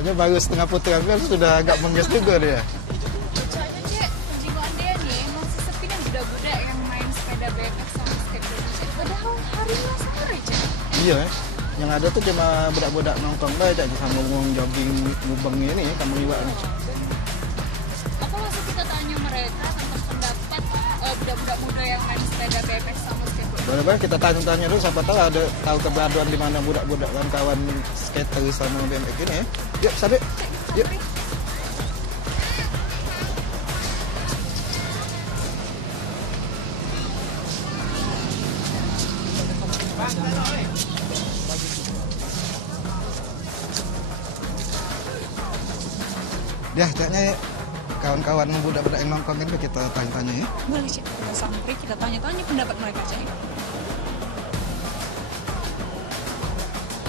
Caknya baru setengah putaran kan sudah agak mengges juga dia. Caknya Cek, penjiwaan dia nih emang sesepi kan budak-budak yang main sepeda BMX sama skateboard Cek. Padahal harinya sore Cek. Iya, yang ada tuh cuma budak-budak nongkrong aja sama ngomong jogging mubeng ini kamu iwak nih. Apa langsung kita tanya mereka tentang pendapat budak-budak muda yang main sepeda BMX sama skateboard? Boleh kita tanya-tanya dulu, siapa tahu keberadaan di mana budak-budak kawan skater sama BMX ini ya. Yuk, Sadik. Yuk. Ya, caknya kawan-kawan budak-budak yang nongkrong kan kita tanya-tanya ya. Boleh Cek, kita sampai kita tanya-tanya pendapat mereka Cek.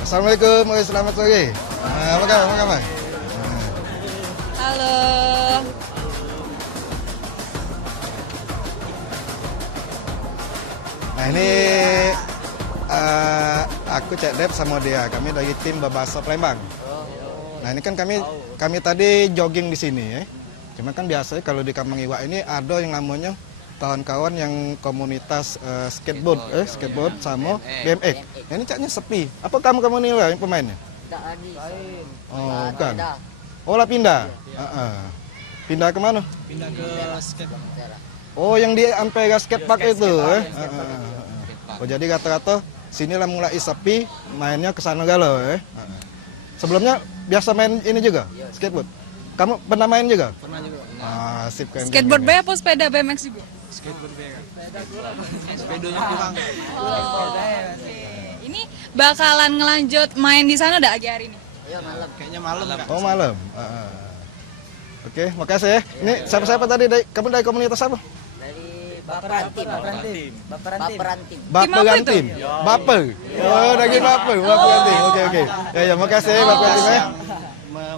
Assalamualaikum, selamat sore. Apa kabar? Halo. Nah ini aku Cek Dep sama dia, kami dari tim Babasa Palembang. Nah ini kan kami tadi jogging di sini ya. Cuma kan biasanya kalau di Kampung Iwak ini ada yang namanya kawan-kawan yang komunitas skateboard sama BMX. Nah, ini Caknya sepi. Apa kamu nilai pemainnya? Tak lagi. Oh, bukan. Oh, lah pindah. Pindah ke mana? Pindah ke skate. Oh, yang di Ampera Skatepark itu. Oh, jadi rata-rata sinilah mulai sepi, mainnya ke sana galau ya. Sebelumnya biasa main ini juga, skateboard. Kamu pernah main juga? Pernah juga. Sip kan. Skateboard B apa sepeda BMX juga? Skateboard B kan. Sepedanya kurang. Ini bakalan ngelanjut main di sana dah hari ini. Iya malam. Kayaknya malam kan. Oh, malam. Oke, makasih ya. Ini siapa-siapa tadi? Kamu dari komunitas apa? Dari Baperantim. Baperantim. Baperantim. Baper. Oh, dari Baper. Baperantim. Oke. Ya, makasih ya Baperantim ya.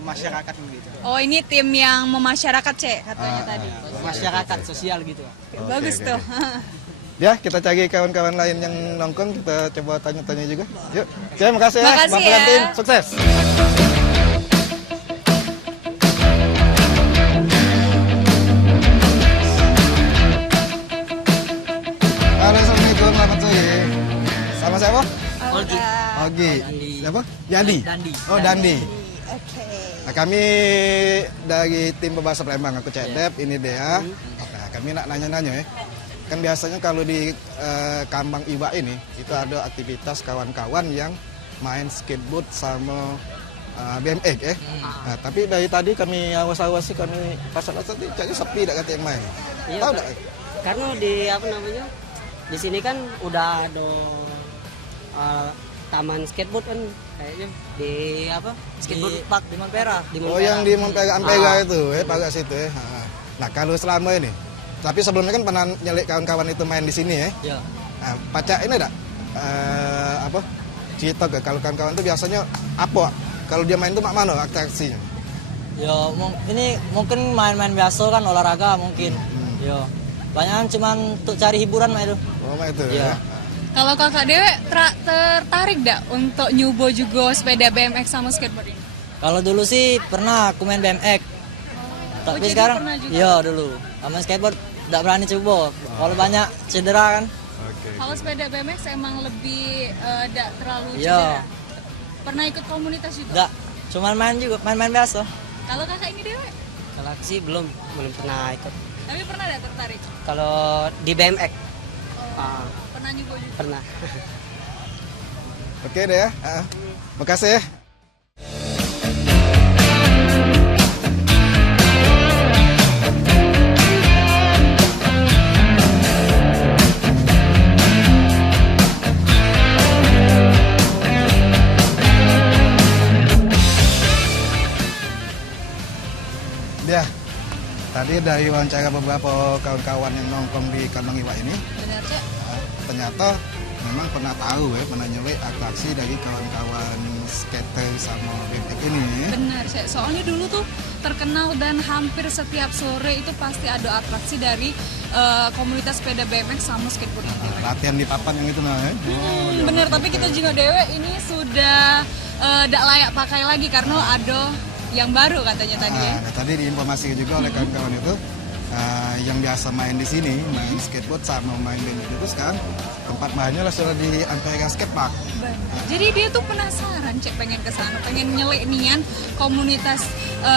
Masyarakat gitu. Oh ini tim yang memasyarakat Cek katanya tadi. Masyarakat sosial gitu. Bagus tuh. Ya, kita cari kawan-kawan lain yang nongkrong, kita coba tanya-tanya juga. Yuk, terima kasih ya, Makasih Baperantim. ya. Sukses. Halo, Assalamualaikum, selamat sore. Sama siapa? Ogi. Siapa? Yandi. Dandi. Oh, Dandi. Oke. Nah, kami dari tim Babasa Palembang, aku Cek Dep, ini Dea. Nah, kami nak nanya-nanya ya. Kan biasanya kalau di Kampung Iwak ini, itu ada aktivitas kawan-kawan yang main skateboard sama BMX ya. Nah, tapi dari tadi kami awas-awas sih, kami pasal-pasal caknya sepi dak kata yang main. Iya, Tahu Pak. dak? Karena di apa namanya? Di sini kan udah ada taman skateboard kan kayaknya di apa? Skateboard park di Montpera. Oh, yang di Ampera itu ya, pagar situ ya. Nah, kalau selama ini, tapi sebelumnya kan pernah nyelik kawan-kawan itu main di sini ya. Iya. Nah, Pacak ini apa? Cerita ke kalau kawan-kawan itu biasanya apa? Kalau dia main itu mak mana atraksinya? Ya, ini mungkin main-main biasa kan, olahraga mungkin. Ya, banyak cuman untuk cari hiburan mah itu. Oh, mak itu Iya. ya. Kalau kakak Dewe tertarik dak untuk nyoba juga sepeda BMX sama skateboard ini? Kalau dulu sih pernah aku main BMX. Tapi jadi sekarang pernah juga? iya dulu. Sama skateboard enggak berani coba. Kalau banyak cedera kan. Oke. Kalau sepeda BMX emang lebih dak terlalu Iya. cedera. Pernah ikut komunitas juga? Enggak, cuman main juga, main-main biasa. Kalau kakak ini Dewe? Kalau aku sih belum pernah ikut. Tapi pernah dak tertarik? Kalau di BMX Pernah nyoba juga? pernah. Oke deh ya. Makasih ya. Ya, tadi dari wawancara beberapa kawan-kawan yang nongkrong di Kampung Iwak ini, Benar Cek? ternyata memang pernah tahu ya, pernah nyelek atraksi dari kawan-kawan skater sama BMX ini. Benar Cek, soalnya dulu tuh terkenal dan hampir setiap sore itu pasti ada atraksi dari komunitas sepeda BMX sama skateboard ini. Latihan di papan yang itu nah ya. Bener, tapi kita juga Dewe ini sudah tidak layak pakai lagi karena ada yang baru katanya tadi ya. Nah, tadi diinformasikan juga oleh kawan-kawan itu yang biasa main di sini, main skateboard sama main bandit itu sekarang tempat mainnya lah sudah di Ampega Skatepark. Jadi dia tuh penasaran, Cek, pengen ke sana, pengen nyelek nian komunitas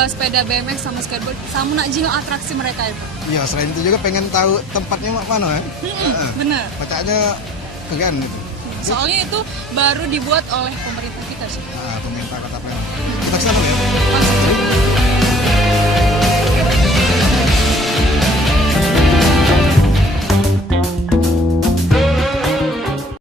sepeda BMX sama skateboard, sama nak jino atraksi mereka itu. Iya, selain itu juga pengen tahu tempatnya mana ya. Bener. Pacaknya kegan gitu. Soalnya itu baru dibuat oleh pemerintah kita sih. Pemerintah Kota Palembang. Kita kesana ya. Pasti.